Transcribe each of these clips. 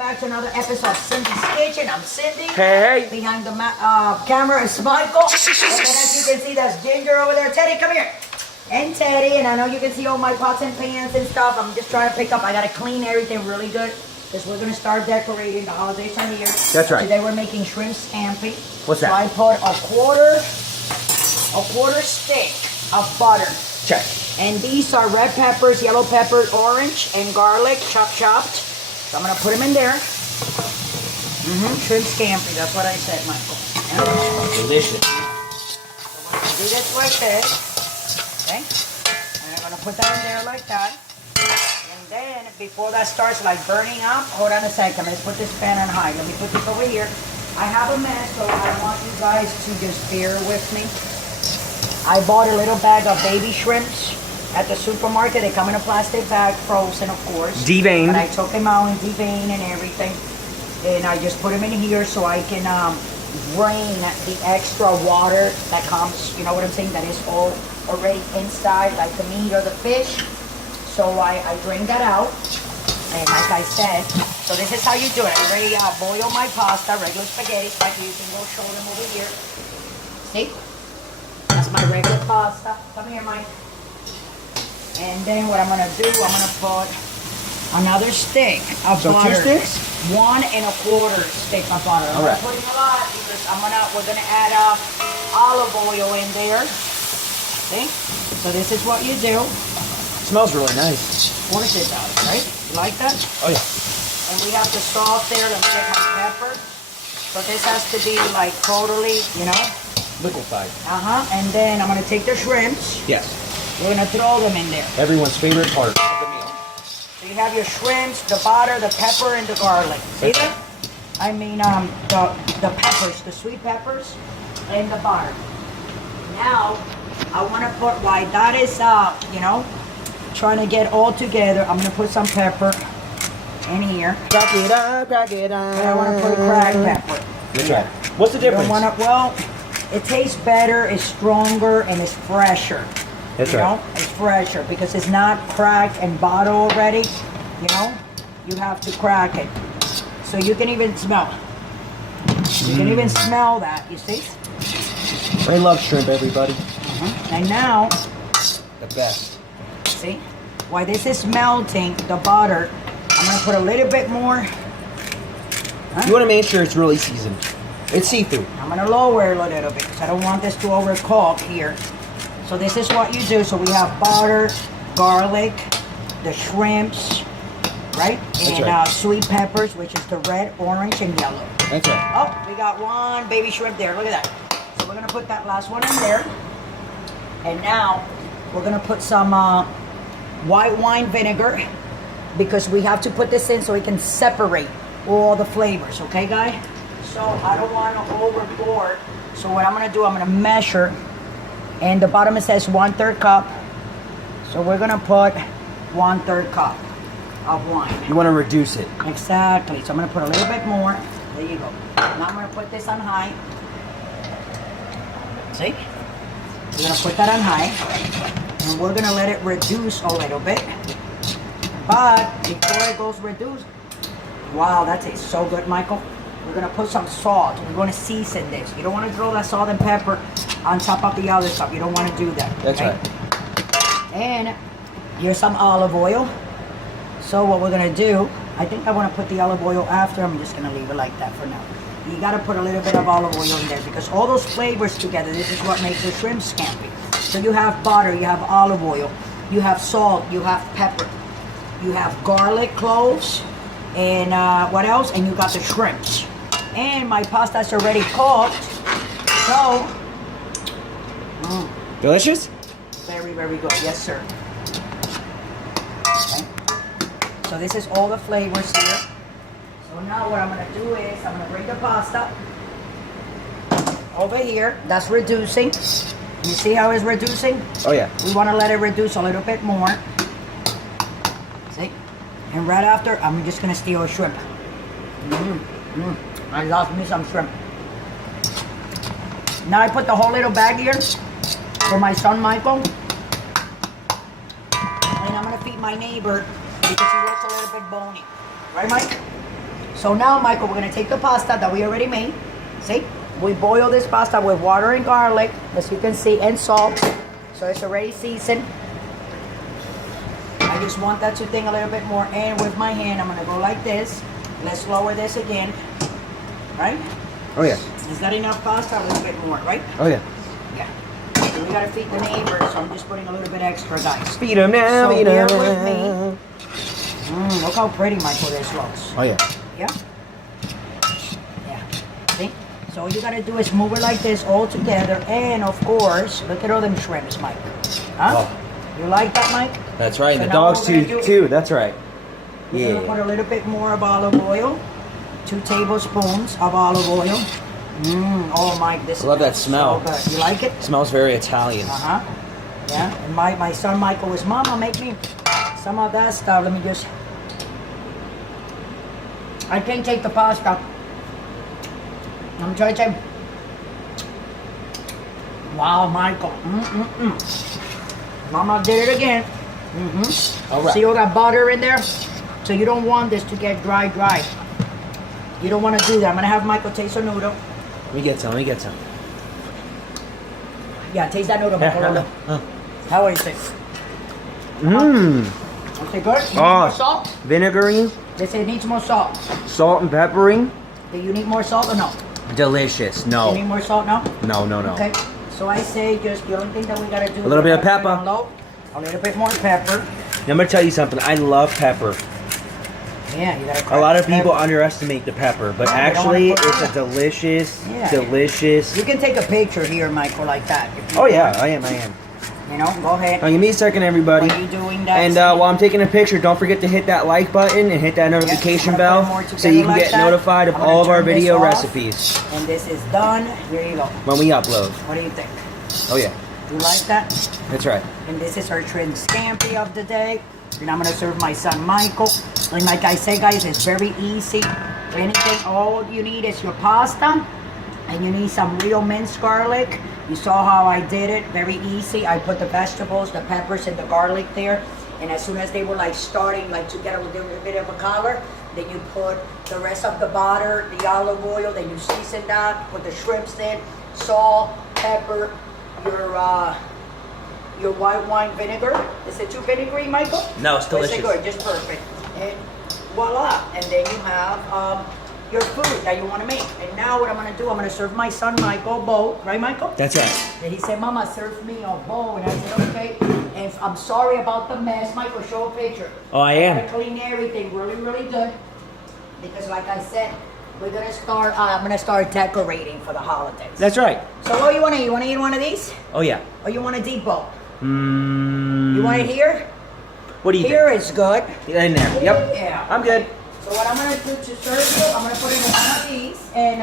back to another episode of Cindy's Kitchen. I'm Cindy. Hey. Behind the camera is Michael. And then as you can see, that's Ginger over there. Teddy, come here. And Teddy, and I know you can see all my pots and pans and stuff. I'm just trying to pick up. I got to clean everything really good because we're going to start decorating the holidays on here. That's right. Today we're making shrimp scampi. What's that? So I put a quarter stick of butter. Check. And these are red peppers, yellow peppers, orange, and garlic, chopped. So I'm going to put them in there. Shrimp scampi, that's what I said, Michael. Yeah. Delicious. So we're going to do this like this. Okay? And I'm going to put that in there like that. And then, before that starts like burning up, hold on a second. Let's put this pan on high. Let me put this over here. I have a mess, so I want you guys to just bear with me. I bought a little bag of baby shrimps at the supermarket. They come in a plastic bag, frozen, of course. Deveined. And I took them out and deveined and everything. And I just put them in here so I can drain the extra water that comes, you know what I'm saying, that is all already inside, like the meat or the fish. So I drained that out. And like I said, so this is how you do it. I already boil my pasta, regular spaghetti, like you can go show them over here. See? That's my regular pasta. Come here, Mike. And then what I'm going to do, I'm going to put another stick of butter. 2 sticks? 1 1/4 stick of butter. I'm not putting a lot because we're going to add olive oil in there. See? So this is what you do. It smells really nice. Of course it does, right? You like that? Oh, yeah. And we have the salt there. Let me get my pepper. So this has to be like totally, you know. Liquefied. And then I'm going to take the shrimps. Yes. We're going to throw them in there. Everyone's favorite part of the meal. So you have your shrimps, the butter, the pepper, and the garlic. See that? I mean, the peppers, the sweet peppers, and the butter. Now, I want to put, while that is, you know, trying to get all together, I'm going to put some pepper in here. Crack it up, crack it up. And I want to put cracked pepper. That's right. What's the difference? Well, it tastes better, it's stronger, and it's fresher. That's you right. know? It's fresher because it's not cracked and bottled already. You know, you have to crack it. So you can even smell. You can even smell that. You see? I love shrimp, everybody. And now, The best. see, while this is melting, the butter, I'm gonna put a little bit more. You want to make sure it's really seasoned. It's seafood. I'm gonna lower it a little bit because I don't want this to overcook here. So this is what you do. So we have butter, garlic, the shrimps, right? And right. Sweet peppers, which is the red, orange, and yellow. That's right. Oh, we got one baby shrimp there. Look at that. So we're gonna put that last one in there. And now we're gonna put some white wine vinegar because we have to put this in so we can separate all the flavors. Okay, guys? So I don't want to overboard. So what I'm gonna do, I'm gonna measure. And the bottom it says 1/3 cup. So we're gonna put 1/3 cup of wine. You want to reduce it. Exactly. So I'm gonna put a little bit more. There you go. Now I'm gonna put this on high. See? We're gonna put that on high. And we're gonna let it reduce a little bit. But before it goes reduced, wow, that tastes so good, Michael. We're gonna put some salt. We're gonna season this. You don't want to throw that salt and pepper on top of the other stuff. You don't want to do that. That's okay? right. And here's some olive oil. So what we're gonna do, I think I want to put the olive oil after. I'm just gonna leave it like that for now. You gotta put a little bit of olive oil in there because all those flavors together, this is what makes the shrimp scampi. So you have butter, you have olive oil, you have salt, you have pepper, you have garlic cloves, and what else? And you got the shrimps. And my pasta's already cooked. So, Delicious? very, very good. Yes, sir. Okay. So this is all the flavors here. So now what I'm going to do is I'm going to bring the pasta over here. That's reducing. You see how it's reducing? Oh, yeah. We want to let it reduce a little bit more. See? And right after, I'm just going to steal a shrimp. I lost me some shrimp. Now I put the whole little bag here for my son Michael. And I'm going to feed my neighbor because he looks a little bit bony. Right, Mike? So now, Michael, we're gonna take the pasta that we already made. See? We boil this pasta with water and garlic, as you can see, and salt. So it's already seasoned. I just want that to thing a little bit more. And with my hand, I'm gonna go like this. Let's lower this again. Right? Oh yeah. Is that enough pasta? A little bit more, right? Oh yeah. Yeah. So we gotta feed the neighbors, so I'm just putting a little bit extra, guys. Feed them now. So bear with me. Look how pretty, Michael, this looks. Oh yeah. Yeah? Yeah. See? So all you gotta do is move it like this all together. And of course, look at all them shrimps, Mike. Huh? Oh. You like that, Mike? That's right. So The now dog's what we're gonna too. do- That's right. We're gonna put a little bit more of olive oil. 2 tablespoons of olive oil. Oh, Mike, this I love that smell. so good. You like it? It smells very Italian. Uh-huh. Yeah. And my son Michael was, Mama, make me some of that stuff. Let me just... I can't take the pasta. I'm trying to... Wow, Michael. Mama did it again. All right. See all that butter in there? So you don't want this to get dry. You don't want to do that. I'm going to have Michael taste a noodle. Let me get some. Yeah, taste that noodle, Michael. How is it? Is it good? Need more salt? Vinegary, They say it needs more salt. salt and peppering. Do you need more salt or no? Delicious. You No. need more salt now? No. Okay. So I say just the only thing that we got to do... A little bit of is put it pepper. on low. A little bit more pepper. Now, I'm gonna tell you something. I love pepper. Yeah, you got to... A lot of people underestimate the pepper, but No, they don't actually, wanna put it's it a delicious, Yeah. delicious. You can take a picture here, Michael, like that. if you Oh yeah, want. I am. You know, go ahead. Now, give me a second, everybody. What are you doing that? And while I'm taking a picture, don't forget to hit that like button and hit that notification I'm gonna put bell more so together you can like get that. notified of I'm gonna all of our turn this video off. recipes And this is done. Here you go. when we upload. What do you think? Oh yeah, You like that? that's right. And this is our shrimp scampi of the day. And I'm gonna serve my son Michael. And like I say, guys, it's very easy. Anything, all you need is your pasta, and you need some real minced garlic. You saw how I did it, very easy. I put the vegetables, the peppers, and the garlic there. And as soon as they were like starting like to get a little bit of a color, then you put the rest of the butter, the olive oil, then you season that, put the shrimps in, salt, pepper, your white wine vinegar. Is it too vinegary, Michael? No, it's Or is it delicious. good? Just perfect. And voila. And then you have your food that you want to make. And now what I'm going to do, I'm going to serve my son Michael a bowl. Right, Michael? That's right. And he said, Mama, serve me a bowl. And I said, okay. And I'm sorry about the mess. Michael, show a picture. Oh, I am. I clean everything really, really good. Because like I said, we're going to start, I'm going to start decorating for the holidays. That's right. So what do you want to eat? You want to eat one of these? Oh yeah. Or you want a deep bowl? Mm, You want it here? What do you Here think? is good. In there. Yep. Yeah. I'm good. So what I'm going to do to serve you, I'm going to put in one of these. And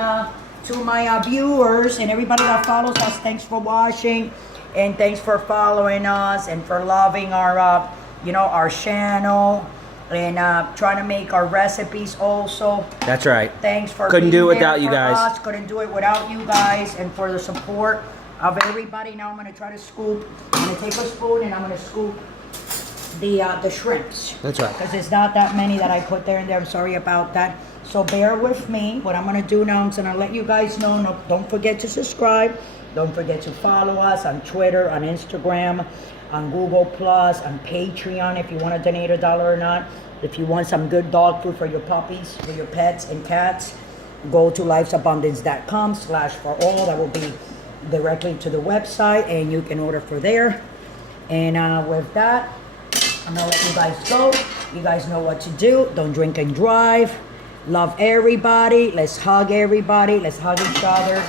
to my viewers and everybody that follows us, thanks for watching. And thanks for following us and for loving our, our channel. And trying to make our recipes also. That's right. Thanks for Couldn't being do it there without you for guys. us. Couldn't do it without you guys and for the support of everybody. Now I'm going to try to scoop. I'm going to take a spoon and I'm going to scoop the shrimps. That's right. Because it's not that many that I put there and there. I'm sorry about that. So bear with me. What I'm going to do now, I'm going to let you guys know. No, don't forget to subscribe. Don't forget to follow us on Twitter, on Instagram, on Google+, on Patreon if you want to donate $1 or not. If you want some good dog food for your puppies, for your pets and cats, go to lifesabundance.com/for-all. That will be directly to the website and you can order for there. And with that, I'm going to let you guys go. You guys know what to do. Don't drink and drive. Love everybody. Let's hug everybody. Let's hug each other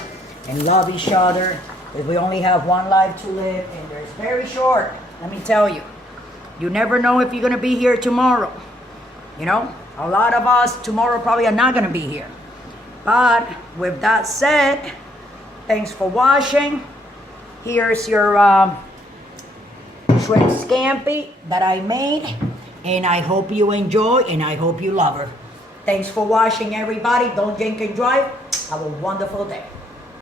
and love each other. Because we only have one life to live and it's very short. Let me tell you. You never know if you're going to be here tomorrow. You know, a lot of us tomorrow probably are not going to be here. But with that said, thanks for watching. Here's your shrimp scampi that I made. And I hope you enjoy and I hope you love her. Thanks for watching, everybody. Don't drink and drive. Have a wonderful day.